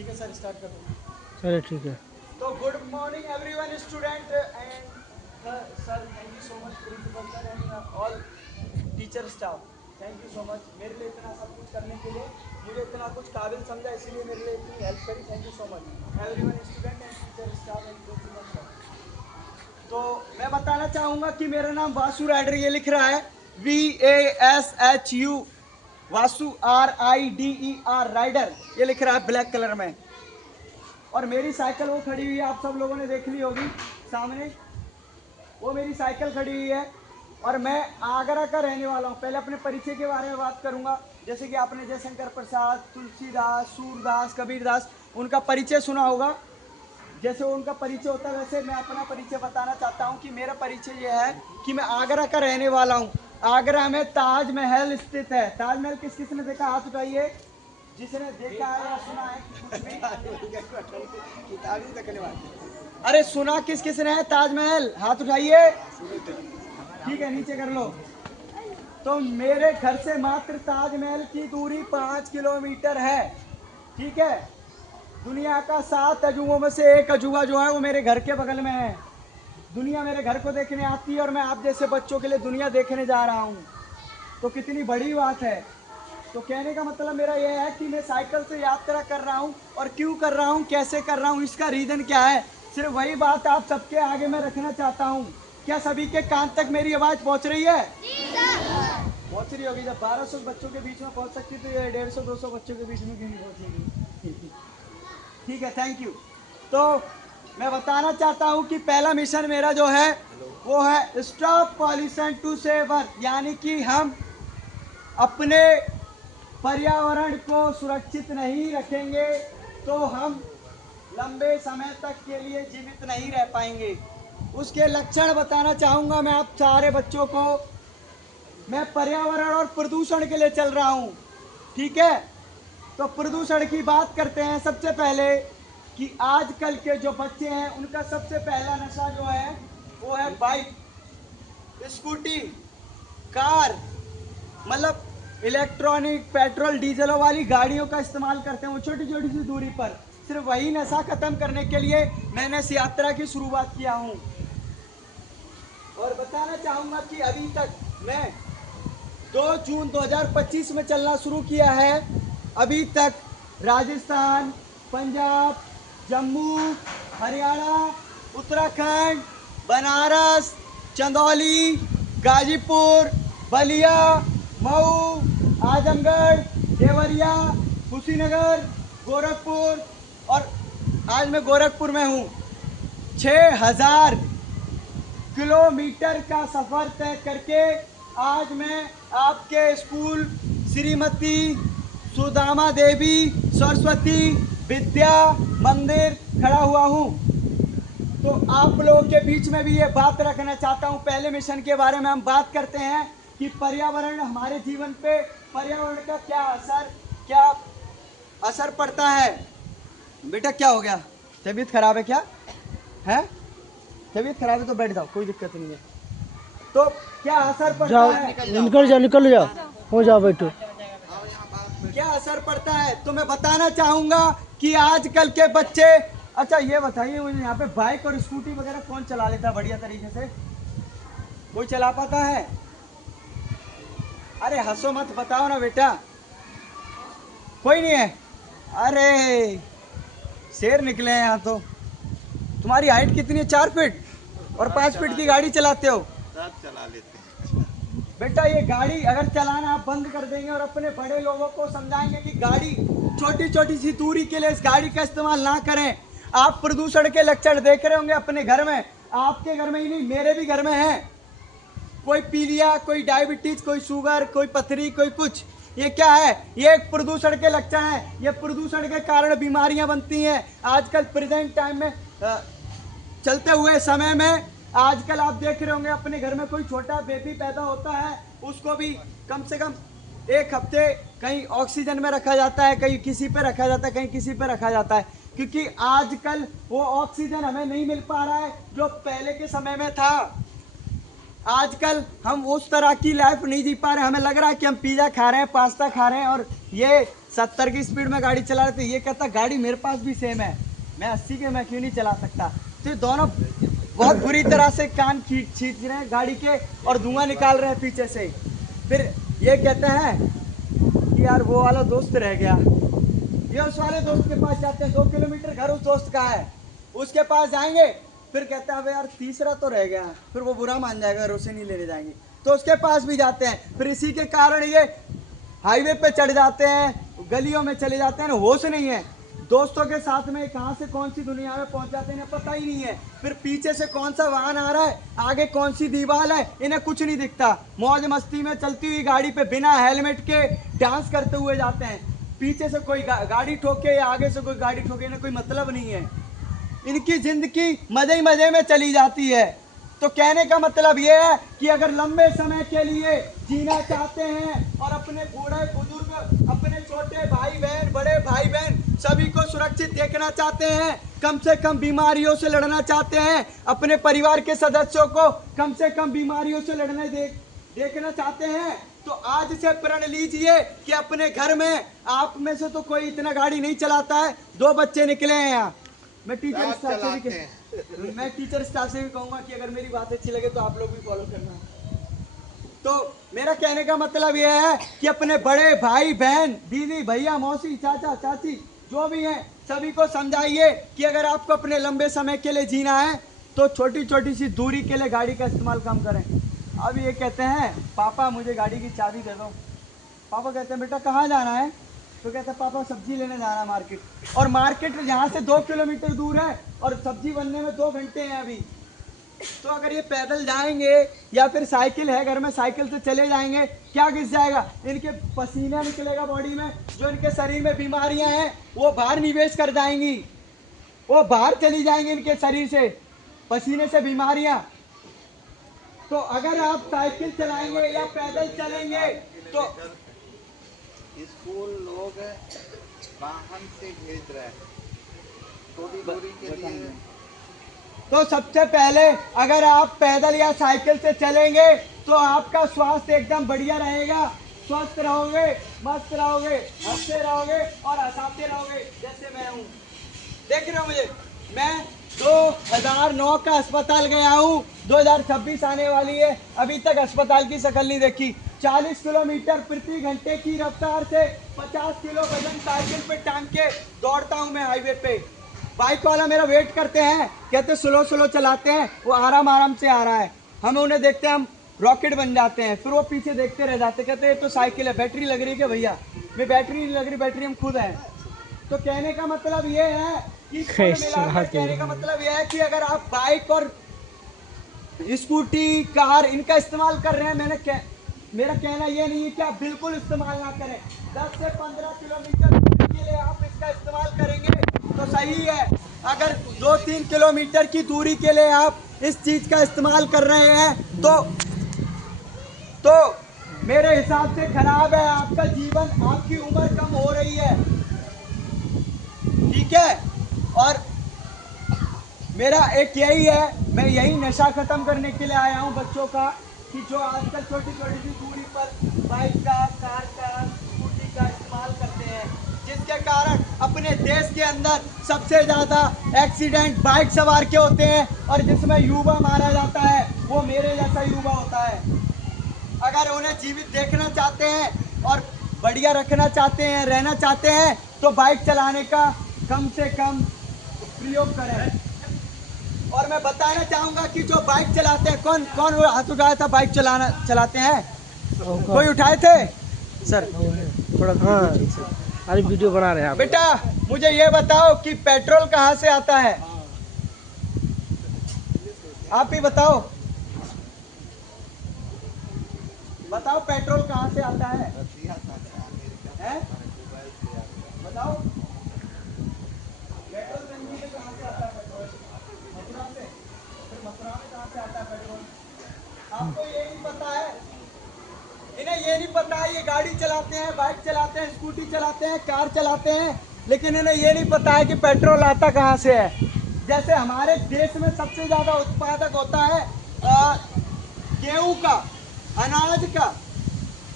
ठीक है sir, start कर दो। चलो ठीक है। तो good morning everyone student and sir, thank you so much principal sir and all teacher staff, thank you so much मेरे लिए इतना सब कुछ करने के लिए, मुझे इतना कुछ काबिल समझा, इसीलिए मेरे लिए इतनी हेल्प करी। Thank you so much everyone student and teacher staff and principal sir. तो मैं बताना चाहूँगा कि मेरा नाम वासु राइडर, ये लिख रहा है VASHU, वासु RIDER राइडर, ये लिख रहा है ब्लैक कलर में। और मेरी साइकिल वो खड़ी हुई है, आप सब लोगों ने देख ली होगी सामने, वो मेरी साइकिल खड़ी हुई है। और मैं आगरा का रहने वाला हूँ। पहले अपने परिचय के बारे में बात करूँगा। जैसे कि आपने जयशंकर प्रसाद, तुलसीदास, सूरदास, कबीरदास, उनका परिचय सुना होगा। जैसे उनका परिचय होता है वैसे मैं अपना परिचय बताना चाहता हूँ कि मेरा परिचय ये है कि मैं आगरा का रहने वाला हूँ। आगरा में ताजमहल स्थित है। ताजमहल किस किस ने देखा, हाथ उठाइए जिसने देखा है या सुना है कुछ भी। अरे सुना किस किस ने है ताजमहल, हाथ उठाइए। ठीक है, नीचे कर लो। तो मेरे घर से मात्र ताजमहल की दूरी 5 किलोमीटर है। ठीक है, दुनिया का 7 अजूबों में से एक अजूबा जो है वो मेरे घर के बगल में है। दुनिया मेरे घर को देखने आती है और मैं आप जैसे बच्चों के लिए दुनिया देखने जा रहा हूँ, तो कितनी बड़ी बात है। तो कहने का मतलब मेरा यह है कि मैं साइकिल से यात्रा कर रहा हूँ, और क्यों कर रहा हूँ, कैसे कर रहा हूँ, इसका रीज़न क्या है, सिर्फ वही बात आप सबके आगे मैं रखना चाहता हूँ। क्या सभी के कान तक मेरी आवाज़ पहुँच रही है? पहुँच रही होगी। जब 1200 बच्चों के बीच में पहुँच सकती तो ये 150-200 बच्चों के बीच में क्यों नहीं पहुँचेगी? ठीक है, थैंक यू। तो मैं बताना चाहता हूँ कि पहला मिशन मेरा जो है वो है stop pollution to save earth, यानी कि हम अपने पर्यावरण को सुरक्षित नहीं रखेंगे तो हम लंबे समय तक के लिए जीवित नहीं रह पाएंगे। उसके लक्षण बताना चाहूँगा मैं आप सारे बच्चों को। मैं पर्यावरण और प्रदूषण के लिए चल रहा हूँ। ठीक है, तो प्रदूषण की बात करते हैं। सबसे पहले कि आजकल के जो बच्चे हैं उनका सबसे पहला नशा जो है वो है बाइक, स्कूटी, कार, मतलब इलेक्ट्रॉनिक पेट्रोल डीजलों वाली गाड़ियों का इस्तेमाल करते हैं वो छोटी छोटी सी दूरी पर। सिर्फ वही नशा खत्म करने के लिए मैंने इस यात्रा की शुरुआत किया हूँ। और बताना चाहूँगा कि अभी तक मैं 2 जून 2025 में चलना शुरू किया है। अभी तक राजस्थान, पंजाब, जम्मू, हरियाणा, उत्तराखंड, बनारस, चंदौली, गाजीपुर, बलिया, मऊ, आजमगढ़, देवरिया, कुशीनगर, गोरखपुर, और आज मैं गोरखपुर में हूँ। 6000 किलोमीटर का सफ़र तय करके आज मैं आपके स्कूल श्रीमती सुदामा देवी सरस्वती विद्या मंदिर खड़ा हुआ हूँ। तो आप लोगों के बीच में भी ये बात रखना चाहता हूँ। पहले मिशन के बारे में हम बात करते हैं कि पर्यावरण हमारे जीवन पे, पर्यावरण का क्या असर पड़ता है। बेटा क्या हो गया, तबीयत खराब है क्या? है तबीयत खराब है तो बैठ जाओ, कोई दिक्कत नहीं है। तो क्या असर पड़ता है? निकल जाओ, हो जाओ, बैठो। क्या असर पड़ता है तो मैं बताना चाहूंगा कि आजकल के बच्चे, अच्छा ये बताइए मुझे, यहाँ पे बाइक और स्कूटी वगैरह कौन चला लेता है बढ़िया तरीके से? कोई चला पाता है? अरे हंसो मत, बताओ ना बेटा, कोई नहीं है? अरे शेर निकले हैं यहाँ तो। तुम्हारी हाइट कितनी है? 4 फीट, और 5 फीट की गाड़ी चलाते हो? चला लेते हैं बेटा ये गाड़ी अगर चलाना आप बंद कर देंगे और अपने बड़े लोगों को समझाएंगे कि गाड़ी छोटी छोटी सी दूरी के लिए इस गाड़ी का इस्तेमाल ना करें। आप प्रदूषण के लक्षण देख रहे होंगे अपने घर में, आपके घर में ही नहीं मेरे भी घर में है। कोई पीलिया, कोई डायबिटीज, कोई शुगर, कोई पथरी, कोई कुछ। ये क्या है? ये एक प्रदूषण के लक्षण है। ये प्रदूषण के कारण बीमारियां बनती हैं। आजकल प्रेजेंट टाइम में, चलते हुए समय में, आजकल आप देख रहे होंगे अपने घर में कोई छोटा बेबी पैदा होता है, उसको भी कम से कम 1 हफ्ते कहीं ऑक्सीजन में रखा जाता है, कहीं किसी पे रखा जाता है, कहीं किसी पे रखा जाता है, क्योंकि आजकल वो ऑक्सीजन हमें नहीं मिल पा रहा है जो पहले के समय में था। आजकल हम उस तरह की लाइफ नहीं जी पा रहे। हमें लग रहा है कि हम पिज़्ज़ा खा रहे हैं, पास्ता खा रहे हैं, और ये 70 की स्पीड में गाड़ी चला रहे थे। ये कहता गाड़ी मेरे पास भी सेम है, मैं 80 के मैं क्यों नहीं चला सकता। तो ये दोनों बहुत बुरी तरह से कान खींच रहे हैं गाड़ी के और धुआं निकाल रहे हैं पीछे से। फिर ये कहते हैं कि यार वो वाला दोस्त रह गया। ये उस वाले दोस्त के पास जाते हैं, 2 किलोमीटर घर उस दोस्त का है, उसके पास जाएंगे, फिर कहते हैं अबे यार तीसरा तो रह गया। फिर वो बुरा मान जाएगा अगर उसे नहीं लेने जाएंगे, तो उसके पास भी जाते हैं। फिर इसी के कारण ये हाईवे पे चढ़ जाते हैं, गलियों में चले जाते हैं, होश नहीं है। दोस्तों के साथ में कहाँ से कौन सी दुनिया में पहुंच जाते हैं इन्हें पता ही नहीं है। फिर पीछे से कौन सा वाहन आ रहा है, आगे कौन सी दीवार है, इन्हें कुछ नहीं दिखता। मौज मस्ती में चलती हुई गाड़ी पे बिना हेलमेट के डांस करते हुए जाते हैं। पीछे से कोई गाड़ी ठोके या आगे से कोई गाड़ी ठोके, इन्हें कोई मतलब नहीं है। इनकी जिंदगी मजे ही मजे में चली जाती है। तो कहने का मतलब ये है कि अगर लंबे समय के लिए जीना चाहते हैं और अपने बूढ़े बुजुर्ग, अपने छोटे भाई बहन, बड़े भाई बहन सभी को सुरक्षित देखना चाहते हैं, कम से कम बीमारियों से लड़ना चाहते हैं, अपने परिवार के सदस्यों को कम से कम बीमारियों से लड़ने देखना चाहते हैं, तो आज से प्रण लीजिए कि अपने घर में, आप में से तो कोई इतना गाड़ी नहीं चलाता है, 2 बच्चे निकले हैं यहाँ। मैं टीचर स्टाफ से भी कहूंगा कि अगर मेरी बात अच्छी लगे तो आप लोग भी फॉलो करना। तो मेरा कहने का मतलब यह है कि अपने बड़े भाई बहन, दीदी भैया, मौसी, चाचा चाची जो भी हैं, सभी को समझाइए कि अगर आपको अपने लंबे समय के लिए जीना है तो छोटी छोटी सी दूरी के लिए गाड़ी का इस्तेमाल कम करें। अब ये कहते हैं पापा मुझे गाड़ी की चाबी दे दो। पापा कहते हैं बेटा कहाँ जाना है, तो कहता है पापा सब्जी लेने जाना है मार्केट। और मार्केट यहाँ से 2 किलोमीटर दूर है और सब्जी बनने में 2 घंटे हैं अभी। तो अगर ये पैदल जाएंगे या फिर साइकिल है घर में, साइकिल से चले जाएंगे, क्या घिस जाएगा, इनके पसीना निकलेगा बॉडी में, जो इनके शरीर में बीमारियां हैं वो बाहर निवेश कर जाएंगी, वो बाहर चली जाएंगी इनके शरीर से, पसीने से बीमारियां। तो अगर आप साइकिल चलाएंगे या पैदल चलेंगे तो स्कूल लोग वाहन से भेज रहे हैं थोड़ी दूरी के लिए। तो सबसे पहले अगर आप पैदल या साइकिल से चलेंगे तो आपका स्वास्थ्य एकदम बढ़िया रहेगा, स्वस्थ रहोगे, मस्त रहोगे, हंसते रहोगे और हंसाते रहोगे। जैसे मैं हूँ, देख रहे हो मुझे, मैं 2009 का अस्पताल गया हूँ, 2026 आने वाली है, अभी तक अस्पताल की शक्ल नहीं देखी। 40 किलोमीटर प्रति घंटे की रफ्तार से 50 किलो वजन साइकिल पे टांग के दौड़ता हूँ मैं हाईवे पे। बाइक वाला मेरा वेट करते हैं, कहते स्लो स्लो चलाते हैं, वो आराम आराम से आ रहा है, हम उन्हें देखते हैं हम रॉकेट बन जाते हैं। फिर वो पीछे देखते रह जाते, कहते हैं ये तो साइकिल है, बैटरी लग रही है क्या भैया, मैं बैटरी नहीं लग रही, बैटरी हम खुद हैं। तो कहने का मतलब ये है कि कहने का मतलब ये है कि अगर आप बाइक और स्कूटी, कार इनका इस्तेमाल कर रहे हैं, मेरा कहना ये नहीं है कि आप बिल्कुल इस्तेमाल ना करें। 10 से 15 किलोमीटर के लिए आप इसका इस्तेमाल करेंगे तो सही है। अगर 2-3 किलोमीटर की दूरी के लिए आप इस चीज का इस्तेमाल कर रहे हैं तो मेरे हिसाब से खराब है आपका जीवन, आपकी उम्र कम हो रही है, ठीक है। और मेरा एक यही है, मैं यही नशा खत्म करने के लिए आया हूँ बच्चों का, कि जो आजकल छोटी छोटी सी दूरी पर बाइक का, कार का, स्कूटी का इस्तेमाल करते हैं, जिसके कारण अपने देश के अंदर सबसे ज़्यादा एक्सीडेंट बाइक सवार के होते हैं और जिसमें युवा मारा जाता है वो मेरे जैसा युवा होता है। अगर उन्हें जीवित देखना चाहते हैं और बढ़िया रखना चाहते हैं, रहना चाहते हैं, तो बाइक चलाने का कम से कम प्रयोग करें। और मैं बताना चाहूंगा कि जो बाइक चलाते हैं, कौन कौन हाथ उठाया था बाइक चलाते हैं, कोई उठाए थे सर? थोड़ा हाँ, अरे वीडियो बना रहे हैं आप। बेटा मुझे ये बताओ कि पेट्रोल कहाँ से आता है, आप ही बताओ, बताओ पेट्रोल कहाँ से आता है? बताओ पेट्रोल टंकी से कहाँ से आता है पेट्रोल? मथुरा से। फिर मथुरा में कहाँ से आता है पेट्रोल? आपको ये नहीं पता है, इन्हें ये नहीं पता है, ये गाड़ी चलाते हैं, बाइक चलाते हैं, स्कूटी चलाते हैं, कार चलाते हैं, लेकिन इन्हें ये नहीं पता है कि पेट्रोल आता कहाँ से है। जैसे हमारे देश में सबसे ज़्यादा उत्पादक होता है गेहूं का, अनाज का,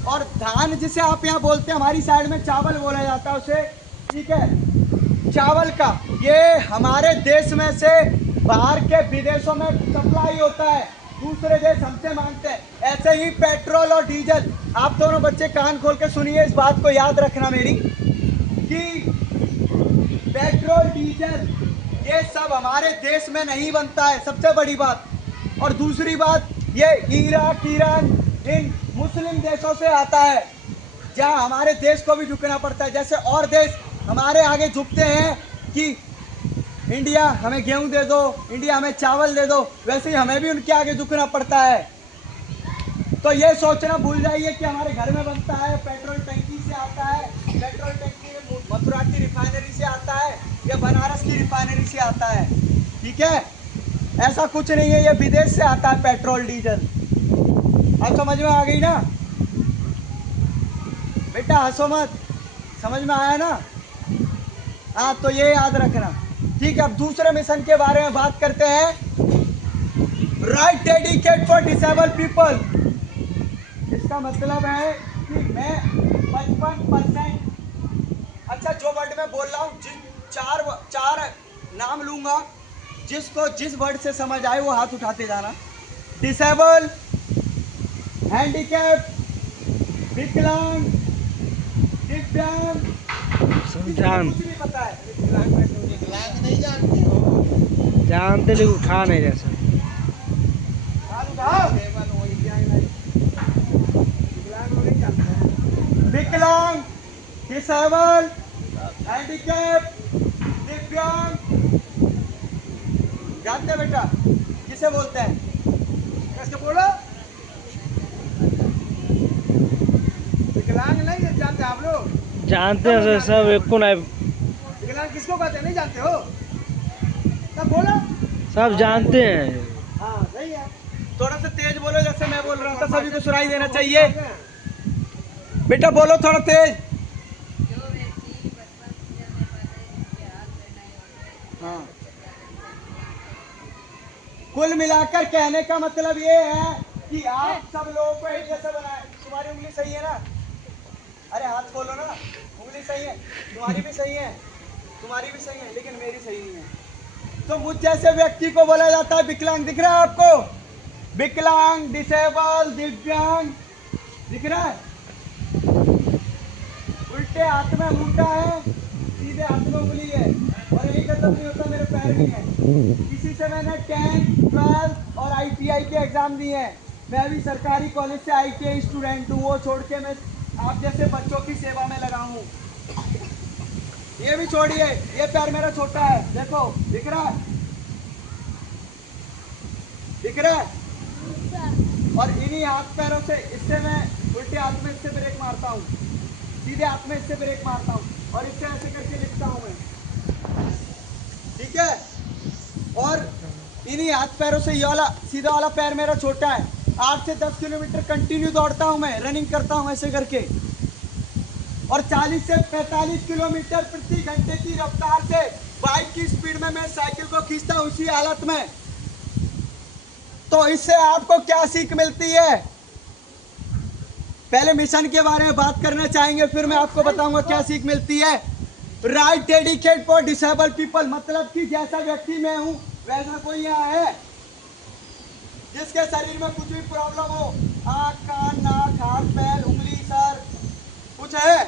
और धान जिसे आप यहाँ बोलते हैं, हमारी साइड में चावल बोला जाता है उसे, ठीक है, चावल का, ये हमारे देश में से बाहर के विदेशों में सप्लाई होता है, दूसरे देश हमसे मांगते हैं। ऐसे ही पेट्रोल और डीजल, आप दोनों बच्चे कान खोल के सुनिए, इस बात को याद रखना मेरी, कि पेट्रोल डीजल ये सब हमारे देश में नहीं बनता है, सबसे बड़ी बात। और दूसरी बात, ये इराक, ईरान, इन मुस्लिम देशों से आता है, जहां हमारे देश को भी झुकना पड़ता है। जैसे और देश हमारे आगे झुकते हैं कि इंडिया हमें गेहूं दे दो, इंडिया हमें चावल दे दो, वैसे ही हमें भी उनके आगे झुकना पड़ता है। तो ये सोचना भूल जाइए कि हमारे घर में बनता है, पेट्रोल टंकी से आता है, पेट्रोल टंकी मथुरा की रिफाइनरी से आता है या बनारस की रिफाइनरी से आता है, ठीक है, ऐसा कुछ नहीं है, ये विदेश से आता है पेट्रोल डीजल। अब समझ में आ गई ना बेटा, हंसो मत, समझ में आया ना? हाँ, तो ये याद रखना, ठीक है। अब दूसरे मिशन के बारे में बात करते हैं, right dedicate for disable people. इसका मतलब है कि मैं 55%, अच्छा जो वर्ड मैं बोल रहा हूँ, जिस चार नाम लूंगा, जिसको जिस वर्ड से समझ आए वो हाथ उठाते जाना। डिसेबल, हैंडीकैप, विकलांग, दिव्यांग, समझान कुछ भी पता है? विकलांग नहीं जानते हो? जानते लेकिन उठा नहीं रहे सर। हाथ उठाओ। केवल वही नहीं। विकलांग, डिसेबल, हैंडीकैप, दिव्यांग, जानते हैं बेटा किसे बोलते हैं? कैसे बोलो? विकलांग नहीं जानते आप लोग? जानते हैं सर, सब एक को नहीं, विकलांग किसको कहते हैं, नहीं जानते हो? तब बोलो। सब जानते हैं। हाँ सही है, थोड़ा सा तेज बोलो, जैसे मैं बोल रहा था, सभी को सुनाई देना चाहिए। बेटा बोलो थोड़ा तेज। हाँ, कुल मिलाकर कहने का मतलब ये है कि आप सब लोगों को एक जैसा बनाए। तुम्हारी उंगली सही है ना? अरे हाथ खोलो ना, उंगली सही है, तुम्हारी भी सही है, तुम्हारी भी सही है, लेकिन मेरी सही नहीं है। तो मुझ जैसे व्यक्ति को बोला जाता है विकलांग। दिख रहा है आपको? विकलांग, डिसेबल, दिव्यांग, दिख रहा है? उल्टे हाथ में अंगूठा है, सीधे हाथ में उंगली है, और एक कदम नहीं होता, मेरे पैर भी हैं। इसी से मैंने 10, 12 और ITI के एग्जाम दिए हैं। मैं भी सरकारी कॉलेज से ITI स्टूडेंट हूँ, वो छोड़ के मैं आप जैसे बच्चों की सेवा में लगा हूँ। ये भी छोड़िए, ये पैर मेरा छोटा है, देखो दिख रहा है? दिख रहा है? और इन्हीं हाथ पैरों से, इससे मैं उल्टे हाथ में इससे ब्रेक मारता हूँ, सीधे हाथ में इससे ब्रेक मारता हूँ, और इससे ऐसे करके लिखता हूँ मैं, ठीक है? और इन्हीं हाथ पैरों से ये वाला सीधा वाला पैर मेरा छोटा है। 8 से 10 किलोमीटर कंटिन्यू दौड़ता हूँ मैं, रनिंग करता हूँ ऐसे करके, और 40 से 45 किलोमीटर प्रति घंटे की रफ्तार से बाइक की स्पीड में मैं साइकिल को खींचता हूँ उसी हालत में। तो इससे आपको क्या सीख मिलती है? पहले मिशन के बारे में बात करना चाहेंगे, फिर मैं आपको बताऊंगा क्या सीख मिलती है। Right dedicate for disable people, मतलब कि जैसा व्यक्ति मैं हूं वैसा कोई यहाँ है जिसके शरीर में कुछ भी प्रॉब्लम हो, आँख, कान, नाक, हाथ, पैर, उंगली, सर, कुछ है?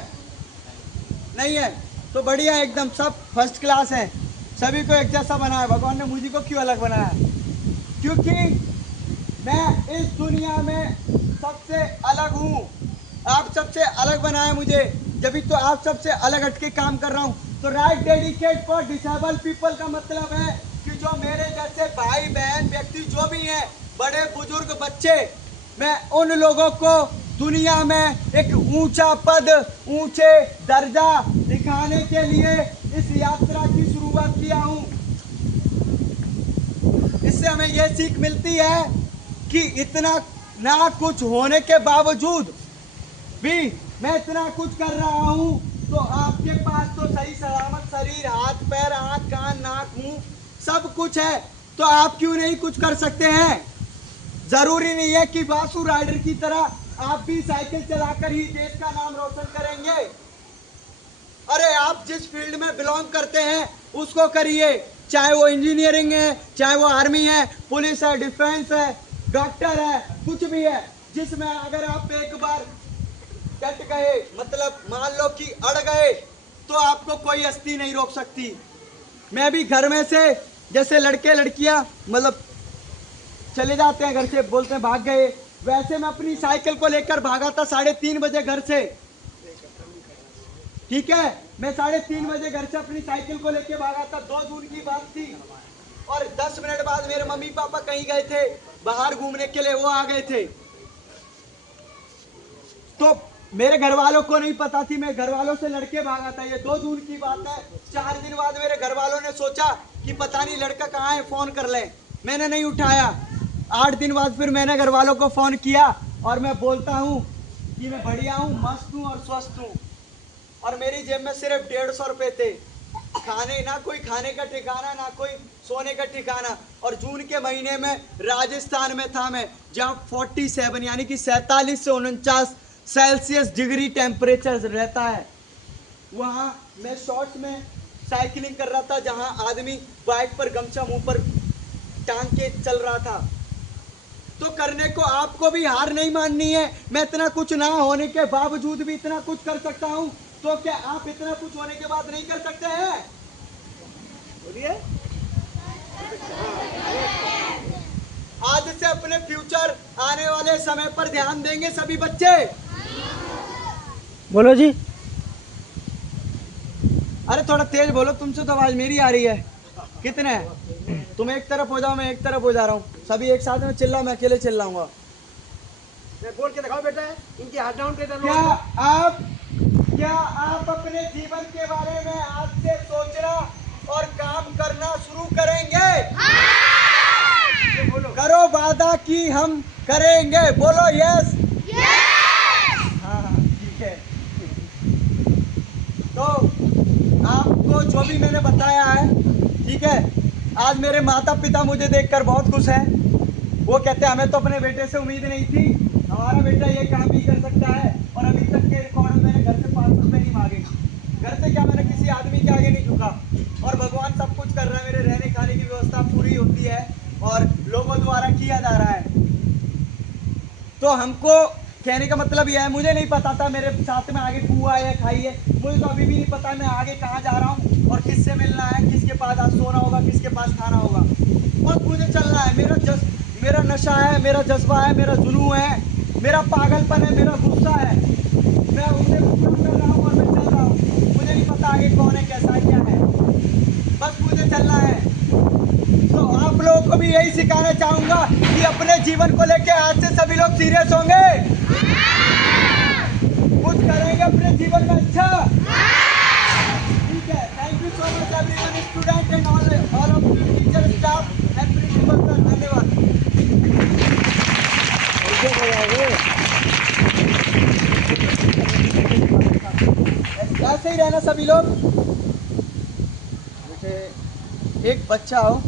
नहीं है? तो बढ़िया, एकदम सब फर्स्ट क्लास है, सभी को एक जैसा बनाया। भगवान ने मुझे को क्यों अलग बनाया? क्योंकि मैं इस दुनिया में सबसे अलग हूँ। आप सबसे अलग बनाया मुझे, जब तो आप सबसे अलग हटके काम कर रहा हूँ। तो right dedicate for disable people का मतलब है कि जो मेरे जैसे भाई बहन व्यक्ति जो भी हैं, बड़े बुजुर्ग बच्चे, मैं उन लोगों को दुनिया में एक ऊंचा पद, ऊंचे दर्जा दिखाने के लिए इस यात्रा की शुरुआत किया हूँ। इससे हमें यह सीख मिलती है कि इतना ना कुछ होने के बावजूद भी मैं इतना कुछ कर रहा हूँ, तो आपके पास तो सही सलामत शरीर, हाथ पैर, आँख, कान, नाक, मुंह सब कुछ है, तो आप क्यों नहीं कुछ कर सकते हैं? जरूरी नहीं है कि बासु राइडर की तरह आप भी साइकिल चलाकर ही देश का नाम रोशन करेंगे। अरे आप जिस फील्ड में बिलोंग करते हैं उसको करिए, चाहे वो इंजीनियरिंग है, चाहे वो आर्मी है, पुलिस है, डिफेंस है, डॉक्टर है, कुछ भी है, जिसमें अगर आप एक बार डट गए, मतलब मान लो कि अड़ गए, तो आपको कोई हस्ती नहीं रोक सकती। मैं भी घर में से जैसे लड़के लड़कियां मतलब चले जाते हैं घर से, बोलते हैं भाग गए, वैसे मैं अपनी साइकिल को लेकर भागा था 3:30 बजे घर से। ठीक है, मैं 3:30 बजे घर से अपनी साइकिल को लेकर भागा था। 2 जून की बात थी और 10 मिनट बाद मेरे मम्मी पापा कहीं गए थे बाहर घूमने के लिए, वो आ गए थे। तो मेरे घर वालों को नहीं पता थी, मैं घर वालों से लड़के भागा था। ये 2 जून की बात है। 4 दिन बाद मेरे घर वालों ने सोचा कि पता नहीं लड़का कहाँ है, फोन कर ले। मैंने नहीं उठाया। 8 दिन बाद फिर मैंने घर वालों को फोन किया और मैं बोलता हूँ कि मैं बढ़िया हूँ, मस्त हूँ और स्वस्थ हूँ। और मेरी जेब में सिर्फ 150 रुपए थे। खाने ना कोई खाने का ठिकाना, ना कोई सोने का ठिकाना। और जून के महीने में राजस्थान में था मैं, जहाँ 47 यानी कि 47 से 49 सेल्सियस डिग्री टेम्परेचर रहता है। वहाँ मैं शॉर्ट्स में साइकिलिंग कर रहा था, जहाँ आदमी बाइक पर गमछा मुंह पर टांग के चल रहा था। तो करने को आपको भी हार नहीं माननी है। मैं इतना कुछ ना होने के बावजूद भी इतना कुछ कर सकता हूँ, तो क्या आप इतना कुछ होने के बाद नहीं कर सकते हैं? बोलिए। आज से अपने फ्यूचर, आने वाले समय पर ध्यान देंगे सभी बच्चे। बोलो जी। अरे थोड़ा तेज बोलो, तुमसे तो आवाज मेरी आ रही है। कितने हैं? तुम एक तरफ हो जाओ, मैं एक तरफ हो जा रहा हूँ, सभी एक साथ में चिल्लाओ, मैं अकेले चिल्लाऊंगा। बोल के दिखाओ बेटा, इनके हाथ डाउन कर दो। क्या आप अपने जीवन के बारे में आज से सोचना और काम करना शुरू करेंगे? करो वादा कि हम करेंगे। बोलो यस। हाँ ठीक है। तो आपको जो भी मैंने बताया है, ठीक है, आज मेरे माता पिता मुझे देखकर बहुत खुश हैं। वो कहते हैं हमें तो अपने बेटे से उम्मीद नहीं थी, हमारा बेटा ये काम भी कर सकता है। और अभी तक के रिकॉर्ड में मैंने घर से 5 रुपए नहीं मांगे। घर से क्या, मैंने किसी आदमी के आगे नहीं झुका। और भगवान सब कुछ कर रहा है, मेरे रहने खाने की व्यवस्था पूरी होती है और लोगों द्वारा किया जा रहा है। तो हमको कहने का मतलब यह है, मुझे नहीं पता था मेरे साथ में आगे कुआं है, खाई है। मुझे तो अभी भी नहीं पता मैं आगे कहाँ जा रहा हूँ और किससे मिलना है, किसके पास आज सोना होगा, किसके पास खाना होगा। बस मुझे चलना है। मेरा नशा है, मेरा जज्बा है, मेरा जुनून है, मेरा पागलपन है, मेरा गुस्सा है। मैं उसे पूरा कर रहा हूँ और मैं चल रहा हूँ। मुझे नहीं पता आगे कौन है, कैसा है, क्या है, बस मुझे चलना है। तो आप लोगों को भी यही सिखाना चाहूंगा कि अपने जीवन को लेके आज से सभी लोग सीरियस होंगे, कुछ करेंगे अपने जीवन में अच्छा। ठीक है, thank you so much everyone, student and all of you, teacher, staff and principal sir, धन्यवाद। ऐसे ही रहना सभी लोग। एक बच्चा हो